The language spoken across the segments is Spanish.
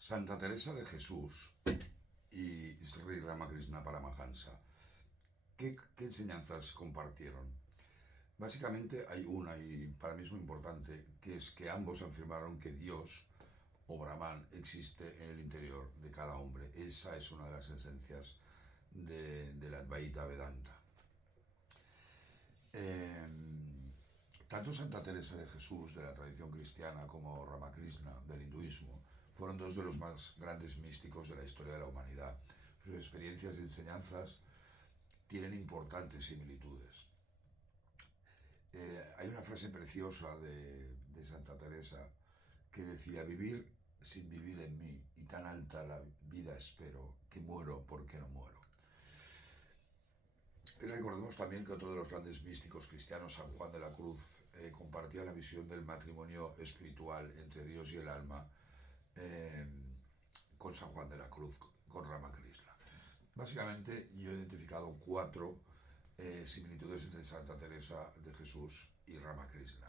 Santa Teresa de Jesús y Sri Ramakrishna Paramahansa, ¿qué enseñanzas compartieron? Básicamente hay una, y para mí es muy importante, que es que ambos afirmaron que Dios o Brahman existe en el interior de cada hombre. Esa es una de las esencias de la Advaita Vedanta. Eh, Tanto Santa Teresa de Jesús, de la tradición cristiana, como Ramakrishna, del hinduismo, fueron dos de los más grandes místicos de la historia de la humanidad. Sus experiencias y enseñanzas tienen importantes similitudes. Hay una frase preciosa de Santa Teresa que decía: vivir sin vivir en mí, y tan alta la vida espero, que muero porque no muero. Y recordemos también que otro de los grandes místicos cristianos, San Juan de la Cruz, compartía la visión del matrimonio espiritual entre Dios y el alma eh, con San Juan de la Cruz, con Ramakrishna. Básicamente yo he identificado cuatro similitudes entre Santa Teresa de Jesús y Ramakrishna.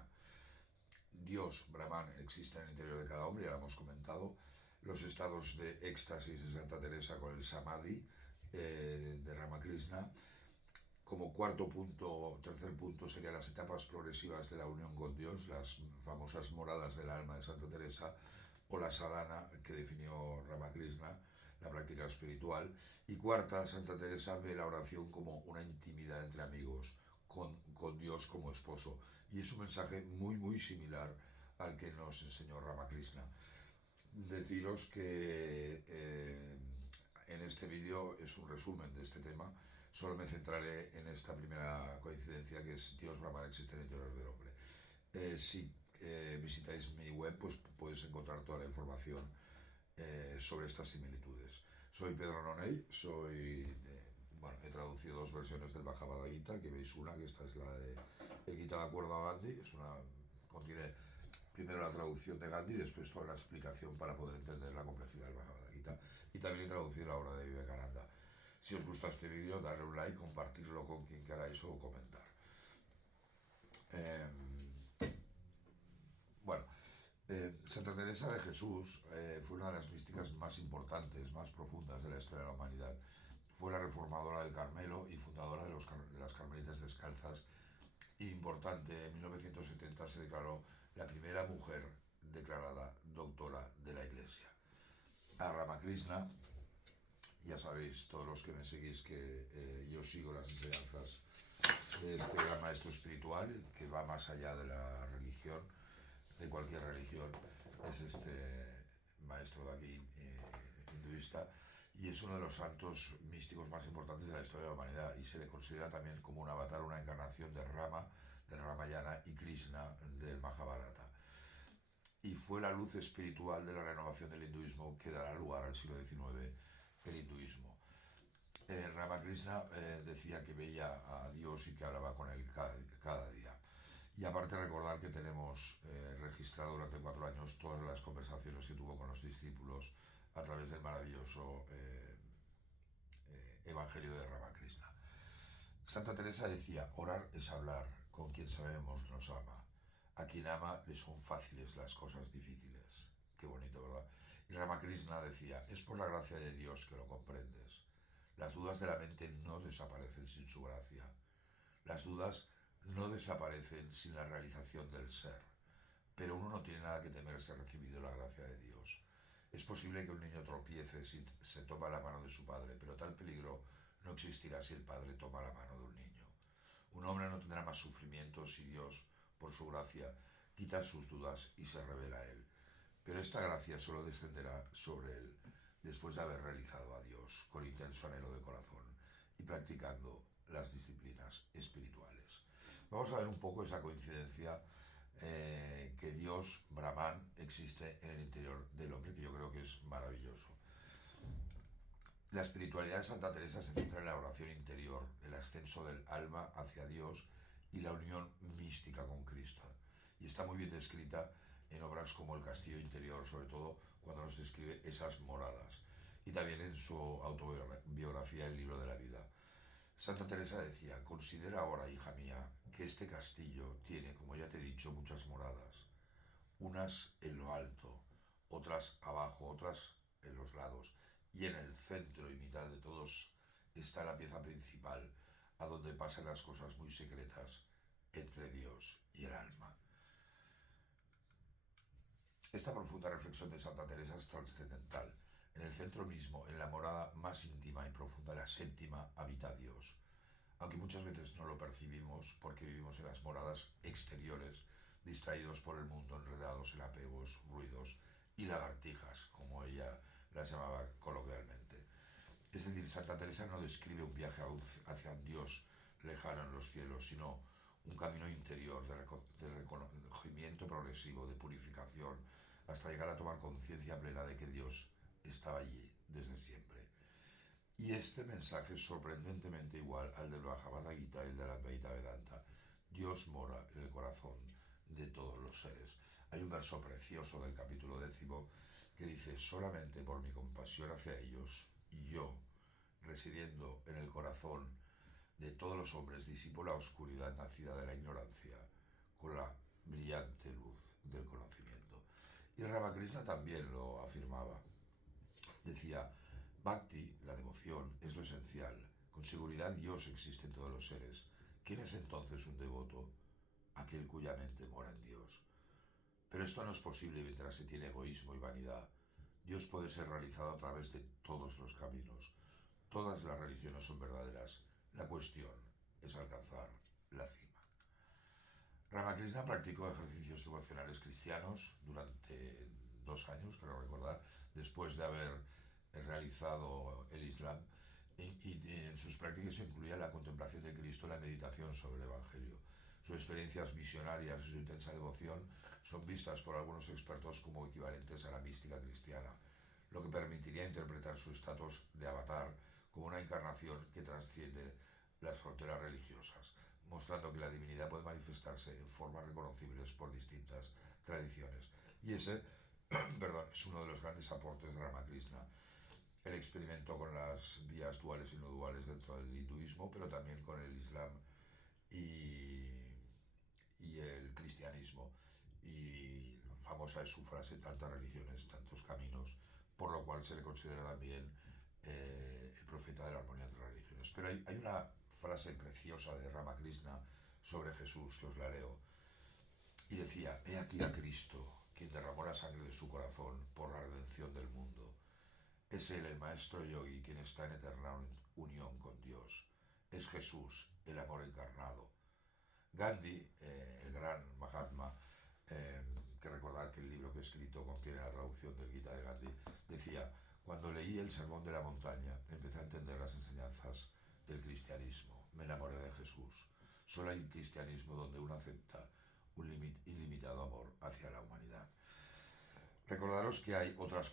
Dios, Brahman, existe en el interior de cada hombre, ya lo hemos comentado. Los estados de éxtasis de Santa Teresa con el Samadhi de Ramakrishna. Como cuarto punto, tercer punto, serían las etapas progresivas de la unión con Dios, las famosas moradas del alma de Santa Teresa, o la sadhana que definió Ramakrishna, la práctica espiritual. Y cuarta, Santa Teresa ve la oración como una intimidad entre amigos, con Dios como esposo. Y es un mensaje muy similar al que nos enseñó Ramakrishna. Deciros que en este vídeo es un resumen de este tema. Solo me centraré en esta primera coincidencia, que es Dios Brahman existe en el interior del hombre. Si visitáis mi web, pues podéis encontrar toda la información sobre estas similitudes. Soy Pedro Nonell, he traducido dos versiones del Bhagavad Gita, que veis una, que esta es la de el Gita de acuerdo a Gandhi, contiene primero la traducción de Gandhi y después toda la explicación para poder entender la complejidad del Bhagavad Gita. Y también he traducido la obra de Vivekananda. Si os gusta este vídeo, darle un like, compartirlo con quien queráis o comentar. Eh, bueno, Santa Teresa de Jesús fue una de las místicas más importantes, más profundas de la historia de la humanidad. Fue la reformadora del Carmelo y fundadora de las Carmelitas Descalzas. Importante, en 1970 se declaró la primera mujer declarada doctora de la Iglesia. A Ramakrishna, ya sabéis, todos los que me seguís, que yo sigo las enseñanzas de este gran maestro espiritual que va más allá de la religión, de cualquier religión. Es este maestro de aquí, hinduista, y es uno de los santos místicos más importantes de la historia de la humanidad, y se le considera también como un avatar, una encarnación de Rama, del Ramayana, y Krishna, del Mahabharata. Y fue la luz espiritual de la renovación del hinduismo que dará lugar al siglo XIX, el hinduismo. Ramakrishna decía que veía a Dios y que hablaba con él cada día. Y aparte recordar que tenemos registrado durante 4 años todas las conversaciones que tuvo con los discípulos a través del maravilloso Evangelio de Ramakrishna. Santa Teresa decía: orar es hablar con quien sabemos nos ama. A quien ama le son fáciles las cosas difíciles. Qué bonito, ¿verdad? Y Ramakrishna decía: es por la gracia de Dios que lo comprendes. Las dudas de la mente no desaparecen sin su gracia. Las dudas no desaparecen sin la realización del ser. Pero uno no tiene nada que temer ser recibido la gracia de Dios. Es posible que un niño tropiece si se toma la mano de su padre, pero tal peligro no existirá si el padre toma la mano de un niño. Un hombre no tendrá más sufrimiento si Dios, por su gracia, quita sus dudas y se revela a él. Pero esta gracia solo descenderá sobre él después de haber realizado a Dios con intenso anhelo de corazón y practicando las disciplinas espirituales. Vamos a ver un poco esa coincidencia, que Dios, Brahman, existe en el interior del hombre, que yo creo que es maravilloso. La espiritualidad de Santa Teresa se centra en la oración interior, el ascenso del alma hacia Dios y la unión mística con Cristo. Y está muy bien descrita en obras como El Castillo Interior, sobre todo cuando nos describe esas moradas. Y también en su autobiografía, El Libro de la Vida. Santa Teresa decía: considera ahora, hija mía, que este castillo tiene, como ya te he dicho, muchas moradas. Unas en lo alto, otras abajo, otras en los lados, y en el centro y mitad de todos está la pieza principal, a donde pasan las cosas muy secretas entre Dios y el alma. Esta profunda reflexión de Santa Teresa es trascendental. En el centro mismo, en la morada más íntima y profunda, la séptima, habita Dios. Aunque muchas veces no lo percibimos porque vivimos en las moradas exteriores, distraídos por el mundo, enredados en apegos, ruidos y lagartijas, como ella las llamaba coloquialmente. Es decir, Santa Teresa no describe un viaje hacia un Dios lejano en los cielos, sino un camino interior de reconocimiento progresivo, de purificación, hasta llegar a tomar conciencia plena de que Dios estaba allí desde siempre. Y este mensaje es sorprendentemente igual al del Bhagavad Gita y el de la Advaita Vedanta. Dios mora en el corazón de todos los seres. Hay un verso precioso del capítulo 10 que dice: solamente por mi compasión hacia ellos, yo, residiendo en el corazón de todos los hombres, disipo la oscuridad nacida de la ignorancia con la brillante luz del conocimiento. Y Ramakrishna también lo afirmaba. Decía: Bhakti, la devoción, es lo esencial. Con seguridad Dios existe en todos los seres. ¿Quién es entonces un devoto? Aquel cuya mente mora en Dios. Pero esto no es posible mientras se tiene egoísmo y vanidad. Dios puede ser realizado a través de todos los caminos. Todas las religiones son verdaderas. La cuestión es alcanzar la cima. Ramakrishna practicó ejercicios devocionales cristianos durante 2 años, creo recordar, después de haber realizado el Islam, y en sus prácticas incluía la contemplación de Cristo y la meditación sobre el Evangelio. Sus experiencias misionarias y su intensa devoción son vistas por algunos expertos como equivalentes a la mística cristiana, lo que permitiría interpretar su estatus de avatar como una encarnación que trasciende las fronteras religiosas, mostrando que la divinidad puede manifestarse en formas reconocibles por distintas tradiciones. Y ese es uno de los grandes aportes de Ramakrishna. Él experimentó con las vías duales y no duales dentro del hinduismo, pero también con el islam y el cristianismo. Y famosa es su frase: tantas religiones, tantos caminos, por lo cual se le considera también el profeta de la armonía entre religiones. Pero hay una frase preciosa de Ramakrishna sobre Jesús, que os la leo, y decía: he aquí a Cristo, quien derramó la sangre de su corazón por la redención del mundo. Es Él, el maestro yogi, quien está en eterna unión con Dios. Es Jesús, el amor encarnado. Gandhi, el gran Mahatma, que recordar que el libro que he escrito contiene la traducción del Gita de Gandhi, decía: cuando leí el Sermón de la Montaña, empecé a entender las enseñanzas del cristianismo. Me enamoré de Jesús. Solo hay un cristianismo donde uno acepta un ilimitado amor hacia la humanidad. Recordaros que hay otras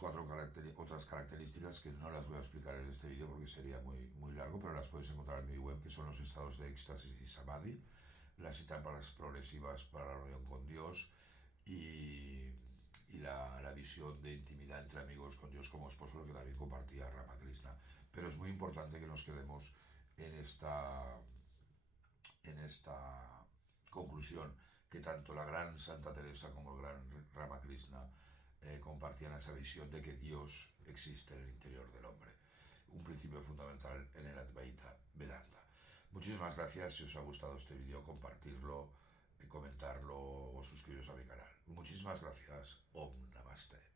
características que no las voy a explicar en este vídeo porque sería muy largo, pero las podéis encontrar en mi web, que son los estados de éxtasis y samadhi, las etapas progresivas para la unión con Dios y la visión de intimidad entre amigos con Dios como esposo, lo que también compartía Ramakrishna. Pero es muy importante que nos quedemos en esta conclusión, que tanto la gran Santa Teresa como el gran Ramakrishna compartían esa visión de que Dios existe en el interior del hombre, un principio fundamental en el Advaita Vedanta. Muchísimas gracias. Si os ha gustado este vídeo, compartirlo, comentarlo o suscribiros a mi canal. Muchísimas gracias. Om Namaste.